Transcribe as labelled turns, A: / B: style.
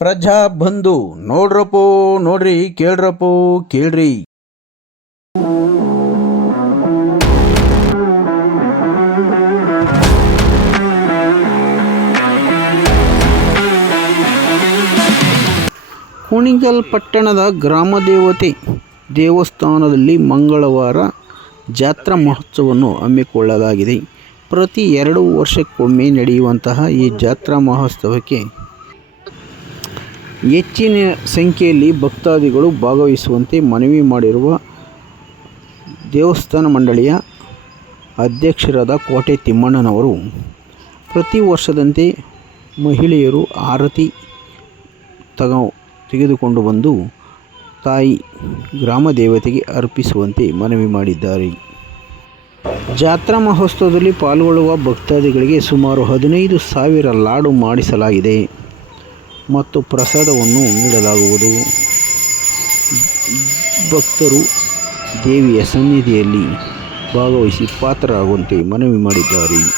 A: ಪ್ರಜಾ ಬಂಧು, ನೋಡ್ರಪ್ಪೋ, ನೋಡ್ರಿ, ಕೇಳ್ರಪ್ಪೋ, ಕೇಳ್ರಿ. ಕುಣಿಗಲ್ ಪಟ್ಟಣದ ಗ್ರಾಮ ದೇವತೆ ದೇವಸ್ಥಾನದಲ್ಲಿ ಮಂಗಳವಾರ ಜಾತ್ರಾ ಮಹೋತ್ಸವವನ್ನು ಹಮ್ಮಿಕೊಳ್ಳಲಾಗಿದೆ. ಪ್ರತಿ ಎರಡು ವರ್ಷಕ್ಕೊಮ್ಮೆ ನಡೆಯುವಂತಹ ಈ ಜಾತ್ರಾ ಮಹೋತ್ಸವಕ್ಕೆ ಹೆಚ್ಚಿನ ಸಂಖ್ಯೆಯಲ್ಲಿ ಭಕ್ತಾದಿಗಳು ಭಾಗವಹಿಸುವಂತೆ ಮನವಿ ಮಾಡಿರುವ ದೇವಸ್ಥಾನ ಮಂಡಳಿಯ ಅಧ್ಯಕ್ಷರಾದ ಕೋಟೆ ತಿಮ್ಮಣ್ಣನವರು. ಪ್ರತಿ ವರ್ಷದಂತೆ ಮಹಿಳೆಯರು ಆರತಿ ತಗ, ತೆಗೆದುಕೊಂಡು ಬಂದು ತಾಯಿ ಗ್ರಾಮ ದೇವತೆಗೆ ಅರ್ಪಿಸುವಂತೆ ಮನವಿ ಮಾಡಿದ್ದಾರೆ. ಜಾತ್ರಾ ಮಹೋತ್ಸವದಲ್ಲಿ ಪಾಲ್ಗೊಳ್ಳುವ ಭಕ್ತಾದಿಗಳಿಗೆ ಸುಮಾರು ಹದಿನೈದು ಸಾವಿರ ಲಾಡು ಮಾಡಿಸಲಾಗಿದೆ. ಮತ್ತು ಪ್ರಸಾದವನ್ನು ನೀಡಲಾಗುವುದು. ಭಕ್ತರು ದೇವಿಯ ಸನ್ನಿಧಿಯಲ್ಲಿ ಭಾಗವಹಿಸಿ ಪಾತ್ರರಾಗುವಂತೆ ಮನವಿ ಮಾಡಿದ್ದಾರೆ.